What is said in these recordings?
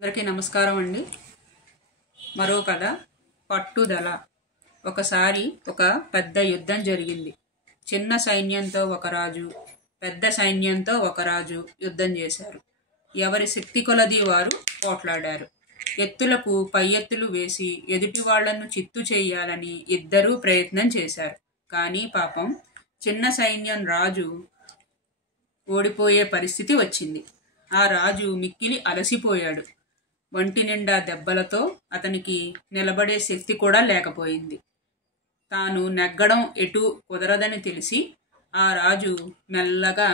అందరికీ నమస్కారం అండి. మరో కథ పట్టుదల. ఒకసారి ఒక పెద్ద యుద్ధం జరిగింది. చిన్న సైన్యంతో ఒక రాజు, పెద్ద సైన్యంతో ఒక రాజు యుద్ధం చేశారు. ఎవరి శక్తి కొలది వారు పోట్లాడారు. ఎత్తులకు పై ఎత్తులు వేసి ఎదుటి వాళ్లను చిత్తు చేయాలని ఇద్దరూ ప్రయత్నం చేశారు. కానీ పాపం చిన్న సైన్యం రాజు ఓడిపోయే పరిస్థితి వచ్చింది. ఆ రాజు మిక్కిలి అలసిపోయాడు. ఒంటి నిండా దెబ్బలతో అతనికి నిలబడే శక్తి కూడా లేకపోయింది. తాను నెగ్గడం ఎటు కుదరదని తెలిసి ఆ రాజు మెల్లగా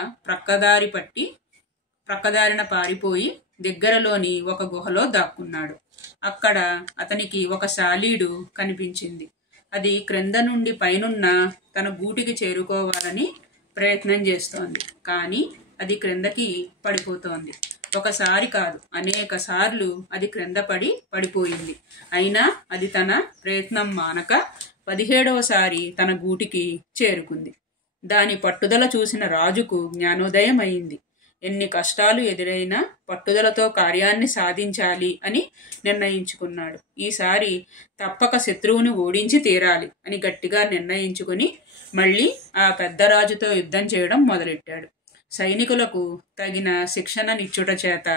ప్రక్కదారిన పారిపోయి దగ్గరలోని ఒక గుహలో దాక్కున్నాడు. అక్కడ అతనికి ఒక శాలీడు కనిపించింది. అది క్రింద నుండి పైనున్న తన గూటికి చేరుకోవాలని ప్రయత్నం చేస్తోంది. కానీ అది క్రిందకి పడిపోతోంది. ఒకసారి కాదు, అనేక సార్లు అది క్రింద పడిపోయింది. అయినా అది తన ప్రయత్నం మానక 17వసారి తన గూటికి చేరుకుంది. దాని పట్టుదల చూసిన రాజుకు జ్ఞానోదయం అయింది. ఎన్ని కష్టాలు ఎదురైనా పట్టుదలతో కార్యాన్ని సాధించాలి అని నిర్ణయించుకున్నాడు. ఈసారి తప్పక శత్రువుని ఓడించి తీరాలి అని గట్టిగా నిర్ణయించుకుని మళ్ళీ ఆ పెద్ద రాజుతో యుద్ధం చేయడం మొదలెట్టాడు. సైనికులకు తగిన శిక్షణనిచ్చుట చేత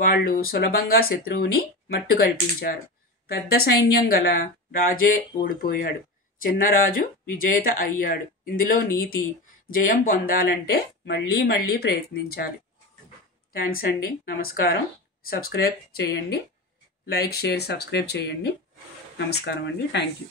వాళ్ళు సులభంగా శత్రువుని మట్టు కల్పించారు. పెద్ద సైన్యం గల రాజే ఓడిపోయాడు. చిన్నరాజు విజేత అయ్యాడు. ఇందులో నీతి, జయం పొందాలంటే మళ్ళీ ప్రయత్నించాలి. థ్యాంక్స్ అండి. నమస్కారం. సబ్స్క్రైబ్ చేయండి. లైక్, షేర్, సబ్స్క్రైబ్ చేయండి. నమస్కారం అండి. Thank you.